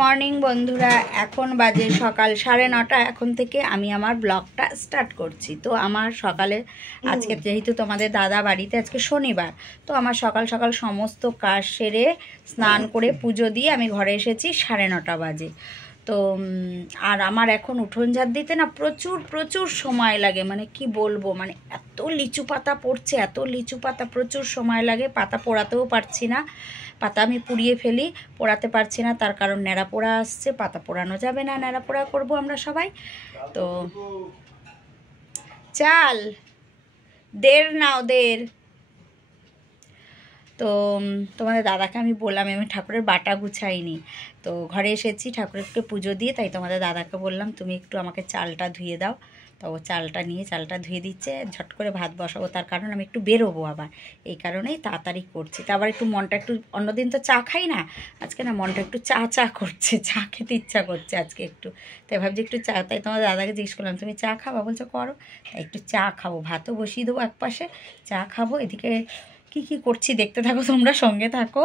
Morning বন্ধুরা, এখন বাজে সকাল 9:30। এখন থেকে আমি আমার ব্লগটা স্টার্ট করছি। তো আমার সকালে আজকে যেহেতু তোমাদের দাদা বাড়িতে, আজকে শনিবার, তো আমার সকাল সকাল সমস্ত কাজ সেরে স্নান করে পুজো দিয়ে আমি ঘরে এসেছি 9:30 বাজে। তো আর আমার এখন উঠোন ঝাড় দিতে না প্রচুর প্রচুর সময় লাগে, মানে কি বলবো, মানে এত লিচু পাতা পড়ছে, এত লিচু পাতা, প্রচুর সময় লাগে। পাতা পোড়াতেও পারছি না, পাতা আমি পুড়িয়ে ফেলি, পোড়াতে পারছি না, তার কারণ ন্যাড়া পোড়া আসছে, পাতা পোড়ানো যাবে না, ন্যাড়া পোড়া করবো আমরা সবাই। তো চাল নাও তো তোমাদের দাদাকে আমি বললাম, আমি ঠাকুরের বাটা গুছাইনি, তো ঘরে এসেছি ঠাকুরকে পুজো দিয়ে, তাই তোমাদের দাদাকে বললাম তুমি একটু আমাকে চালটা ধুয়ে দাও। তো ও চালটা নিয়ে চালটা ধুয়ে দিচ্ছে, ঝট করে ভাত বসাবো, তার কারণ আমি একটু বেরোবো আবার, এই কারণেই তাড়াতাড়ি করছি। তা আবার একটু মনটা একটু, অন্যদিন তো চা খাই না, আজকে না মনটা একটু চা করছে, চা খেতে ইচ্ছা করছে আজকে একটু, তাই ভাবছি একটু চা। তাই তোমাদের দাদাকে জিজ্ঞেস করলাম তুমি চা খাবা, বলছো করো, তাই একটু চা খাবো, ভাতও বসিয়ে দেবো এক পাশে, চা খাবো। এদিকে কি করছি দেখতে থাকো, তোমরা সঙ্গে থাকো।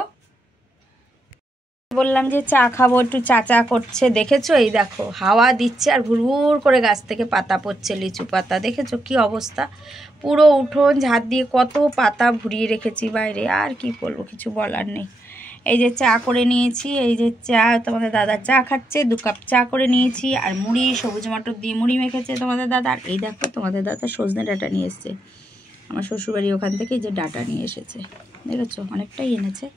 বললাম যে চা খাবো, একটু চা করছে, দেখেছো? এই দেখো হাওয়া দিচ্ছে আর ভুরভুর করে গাছ থেকে পাতা পড়ছে, লিচু পাতা, দেখেছো কি অবস্থা? পুরো উঠোন ঝাড় দিয়ে কত পাতা ভুরিয়ে রেখেছি বাইরে, আর কি বলবো, কিছু বলার নেই। এই যে চা করে নিয়েছি, এই যে চা, তোমাদের দাদা চা খাচ্ছে, 2 কাপ চা করে নিয়েছি, আর মুড়ি, সবুজ মটর দিয়ে মুড়ি মেখেছে তোমাদের দাদা। আর এই দেখো তোমাদের দাদা সজনে ডাঁটা নিয়ে এসছে, আমার শ্বশুরবাড়ি ওখান থেকে এই যে ডাঁটা নিয়ে এসেছে, দেখেছো অনেকটাই এনেছে।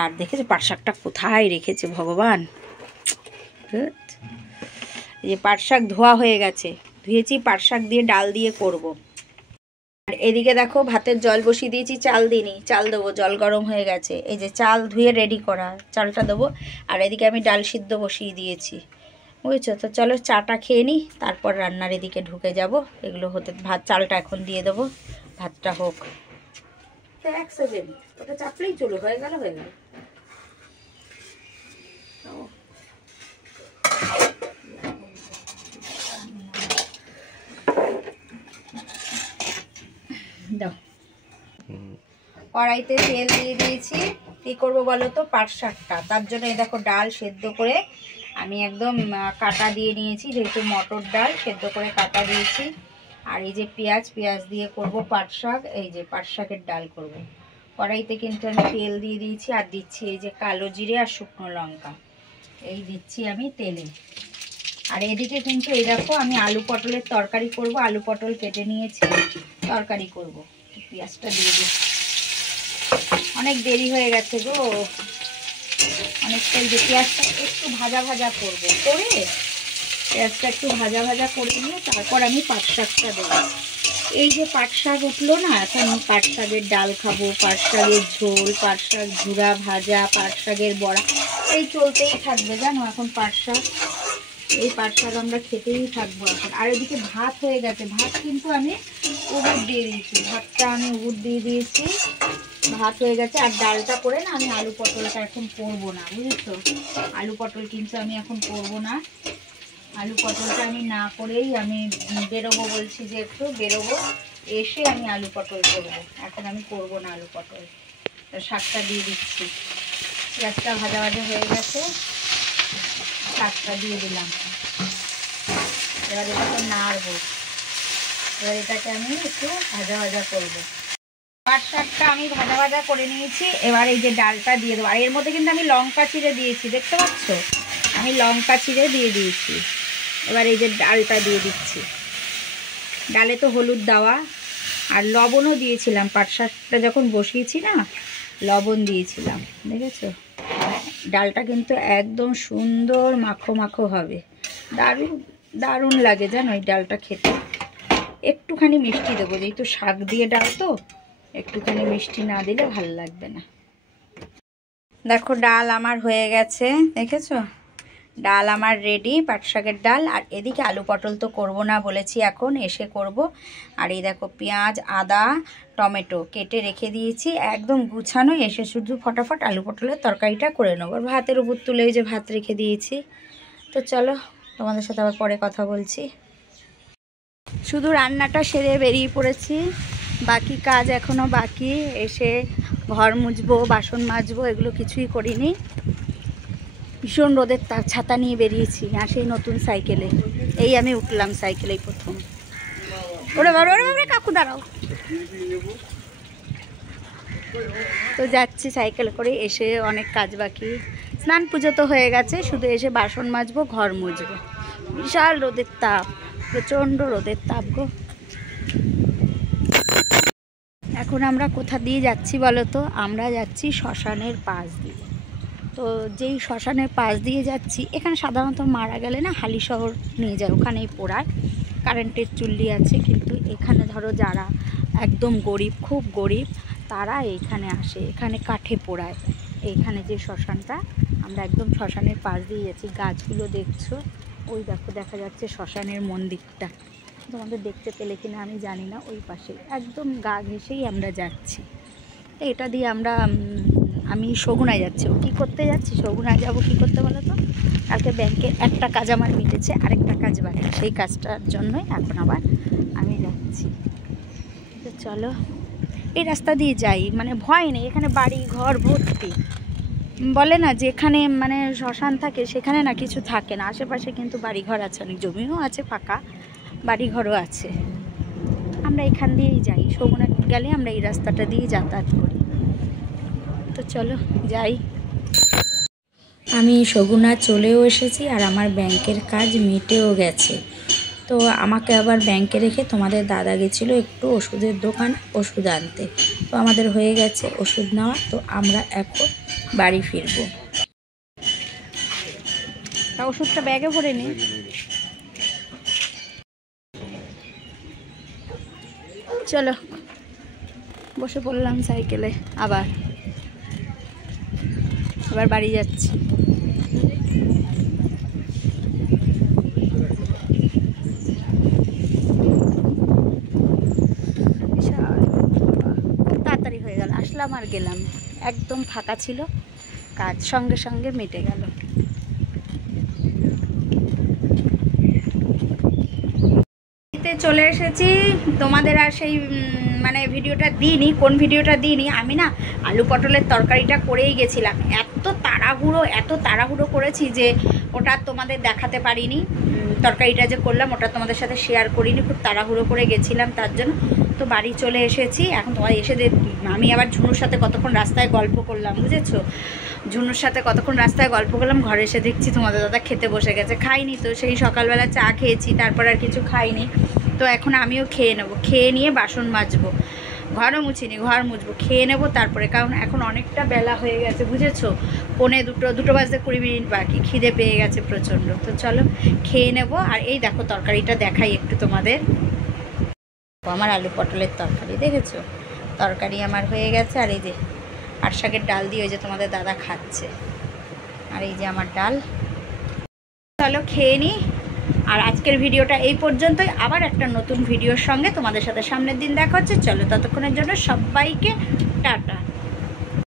আর দেখেছো পাট শাকটা কোথায় রেখেছে ভগবান, এই যে পাট শাক ধোয়া হয়ে গেছে, ধুয়েছি, পাট শাক দিয়ে ডাল দিয়ে করব। আর এদিকে দেখো ভাতের জল বসিয়ে দিয়েছি, চাল দিইনি, চাল দেবো, জল গরম হয়ে গেছে, এই যে চাল ধুয়ে রেডি করা, চালটা দেবো। আর এদিকে আমি ডাল সিদ্ধ বসিয়ে দিয়েছি, বুঝেছো? তো চলো চাটা খেয়ে নিই, তারপর রান্নার এদিকে ঢুকে যাব। এগুলো হতে ভাত, চালটা এখন দিয়ে দেবো, ভাতটা হোক। 1 সেকেন্ড, ওটা চাপলেই চলো, হয়ে গেল। দাও, কড়াইতে তেল দিয়ে দিয়েছি। কি করবো বলো তো, পাট শাকটা, তার জন্য এই দেখো ডাল সেদ্ধ করে আমি একদম কাটা দিয়ে নিয়েছি, যেহেতু মটর ডাল সেদ্ধ করে কাটা দিয়েছি। আর এই যে পেঁয়াজ দিয়ে করব পাট শাক, এই যে পাট শাকের ডাল করব। কড়াইতে কিন্তু আমি তেল দিয়ে দিয়েছি, আর দিচ্ছি এই যে কালো জিরে আর শুকনো লঙ্কা, এই দিচ্ছি আমি তেলে। আর এদিকে কিন্তু এই দেখো আমি আলু পটলের তরকারি করব, আলু পটল কেটে নিয়েছি, তরকারি করব। পেঁয়াজটা দিয়ে দিচ্ছি, অনেক দেরি হয়ে গেছে গো, অনেকটাই। যে পেঁয়াজটা একটু ভাজা করবো, করে পেঁয়াজটা একটু ভাজা করে নিয়ে তারপর আমি পাট শাকটা দেবো। এই যে পাট শাক উঠলো না, এখন আমি পাট শাকের ডাল খাবো, পাট শাকের ঝোল, পাট শাক ঝুরা ভাজা, পাট শাকের বড়া, এই চলতেই থাকবে জানো এখন পাট শাক, এই পাট শাক আমরা খেতেই থাকবো এখন। আর এদিকে ভাত হয়ে গেছে, ভাত কিন্তু আমি উড়দ দিয়ে দিয়েছি, ভাতটা আমি উড়দ দিয়ে দিয়েছি, ভাত হয়ে গেছে। আর ডালটা করে না আমি আলু পটলটা এখন করবো না, বুঝেছো? আলু পটল কিন্তু আমি এখন করবো না, আলু পটলটা আমি না করেই আমি বেরোবো, বলছি যে একটু বেরোবো, এসে আমি আলু পটল করবো, এখন আমি করবো না আলু পটল। শাকটা দিয়ে দিচ্ছি, পেঁয়াজটা ভাজা হয়ে গেছে, শাকটা দিয়ে দিলাম। এবার এটাকে নাড়বো, এবার এটাকে আমি একটু ভাজা করবো। পাট শাকটা আমি ভাজা করে নিয়েছি, এবার এই যে ডালটা দিয়ে দেবো। আর এর মধ্যে কিন্তু আমি লঙ্কা চিড়ে দিয়েছি, দেখতে পাচ্ছ, আমি লঙ্কা চিড়ে দিয়ে দিয়েছি। এবার এই যে ডালটা দিয়ে দিচ্ছি, ডালে তো হলুদ দেওয়া আর লবণও দিয়েছিলাম, পাট শাকটা যখন বসিয়েছি না লবণ দিয়েছিলাম, দেখেছো? ডালটা কিন্তু একদম সুন্দর মাখো হবে, দারুণ লাগে জানো এই ডালটা খেতে। একটুখানি মিষ্টি দেবো, যেহেতু শাক দিয়ে ডাল তো, একটুখানি মিষ্টি না দিলে ভালো লাগবে না। দেখো ডাল আমার হয়ে গেছে, দেখেছো? ডাল আমার রেডি, পাট শাকের ডাল। আর এদিকে আলু পটল তো করব না বলেছি, এখন এসে করব। আর এই দেখো পেঁয়াজ, আদা, টমেটো কেটে রেখে দিয়েছি, একদম গুছানো, এসে শুধু ফটাফট আলু পটলের তরকারিটা করে নেবো। ভাতের উপর তুলে যে ভাত রেখে দিয়েছি। তো চলো তোমাদের সাথে আবার পরে কথা বলছি। শুধু রান্নাটা সেরে বেরিয়ে পড়েছি, বাকি কাজ এখনও বাকি। এসে ঘর মুছবো, বাসন মাজবো, এগুলো কিছুই করিনি। ভীষণ রোদের ছাতা নিয়ে বেরিয়েছি, আর সেই নতুন সাইকেলে। এই আমি উঠলাম সাইকেলেই প্রথম। ওরে বাবা, ওরে বাবা, কাকু দাঁড়াও। তো যাচ্ছি সাইকেল করে। এসে অনেক কাজ বাকি। স্নান পুজো তো হয়ে গেছে, শুধু এসে বাসন মাজবো, ঘর মুছবো। বিশাল রোদের তাপ, প্রচণ্ড রোদের তাপ গো। এখন আমরা কোথা দিয়ে যাচ্ছি বলো তো? আমরা যাচ্ছি শ্মশানের পাশ দিয়ে। তো যেই শ্মশানের পাশ দিয়ে যাচ্ছি, এখানে সাধারণত মারা গেলে না হালিশহর নিয়ে যায়, ওখানেই পোড়ায়। কারেন্টের চুল্লি আছে, কিন্তু এখানে ধরো যারা একদম গরিব, খুব গরিব, তারা এইখানে আসে, এখানে কাঠে পোড়ায়। এইখানে যে শ্মশানটা, আমরা একদম শ্মশানের পাশ দিয়ে যাচ্ছি। গাছগুলো দেখছো, ওই দেখো দেখা যাচ্ছে শ্মশানের মন্দিরটা। তোমাদের দেখতে পেলে কিনা আমি জানি না, ওই পাশে একদম গা ঘেঁষেই আমরা যাচ্ছি। এটা দিয়ে আমি শগুনায় যাচ্ছি। কী করতে যাচ্ছি? শগুনায় যাবো কী করতে বলো তো? কালকে ব্যাংকে একটা কাজ আমার মিটেছে, আরেকটা কাজ বাকি, সেই কাজটার জন্যই এখন আবার আমি যাচ্ছি। তো চলো, এই রাস্তা দিয়ে যাই, মানে ভয় নেই, এখানে বাড়ি ঘর ভর্তি। বলে না যেখানে মানে শ্মশান থাকে সেখানে না কিছু থাকে না, আশেপাশে কিন্তু বাড়িঘর আছে, অনেক জমিও আছে, ফাঁকা বাড়িঘরও আছে। আমরা এখান দিয়েই যাই, শগুনা গেলে আমরা এই রাস্তাটা দিয়ে যাতায়াত করি। তো চলো যাই। আমি শগুনা চলেও এসেছি, আর আমার ব্যাংকের কাজ মিটেও গেছে। তো আমাকে আবার ব্যাংকে রেখে তোমাদের দাদা গেছিলো একটু ওষুধের দোকান ওষুধ আনতে। তো আমাদের হয়ে গেছে ওষুধ নেওয়া। তো আমরা এখন বাড়ি ফিরবো। ওষুধটা ব্যাগে ভরে নি। চলো বসে পড়লাম সাইকেলে, আবার বাড়ি যাচ্ছি। তাড়াতাড়ি হয়ে গেল, আসলাম আর গেলাম, একদম ফাঁকা ছিল, কাজ সঙ্গে সঙ্গে মিটে গেল। চলে এসেছি। তোমাদের আর সেই মানে ভিডিওটা দিইনি। কোন ভিডিওটা দিইনি? আমি না আলু পটলের তরকারিটা করেই গেছিলাম। এত তাড়াহুড়ো করেছি যে ওটা তোমাদের দেখাতে পারিনি। তরকারিটা যে করলাম ওটা তোমাদের সাথে শেয়ার করিনি, খুব তাড়াহুড়ো করে গেছিলাম তার জন্য। তো বাড়ি চলে এসেছি। এখন তোমার এসে আমি আবার ঝুনুর সাথে কতক্ষণ রাস্তায় গল্প করলাম, বুঝেছো? ঝুনুর সাথে কতক্ষণ রাস্তায় গল্প করলাম, ঘরে এসে দেখছি তোমাদের দাদা খেতে বসে গেছে। খাইনি তো, সেই সকালবেলা চা খেয়েছি, তারপর আর কিছু খাইনি। তো এখন আমিও খেয়ে নেবো, খেয়ে নিয়ে বাসন মাজবো, ঘরও মুছিনি, ঘর মুছবো, খেয়ে নেবো তারপরে। কারণ এখন অনেকটা বেলা হয়ে গেছে, বুঝেছো? 2:45 বাজতে 20 মিনিট বাকি, খিদে পেয়ে গেছে প্রচণ্ড। তো চলো খেয়ে নেবো। আর এই দেখো তরকারিটা দেখাই একটু তোমাদের। আমার আলু পটলের তরকারি দেখেছো? তরকারি আমার হয়ে গেছে। আর এই যে পাট শাকের ডাল দিয়ে ওই যে তোমাদের দাদা খাচ্ছে, আর এই যে আমার ডাল। চলো খেয়ে নিই। আর আজকের ভিডিওটা এই পর্যন্তই। আবার একটা নতুন ভিডিওর সঙ্গে তোমাদের সাথে সামনের দিন দেখা হচ্ছে। চলো ততক্ষণের জন্য সবাইকে টাটা।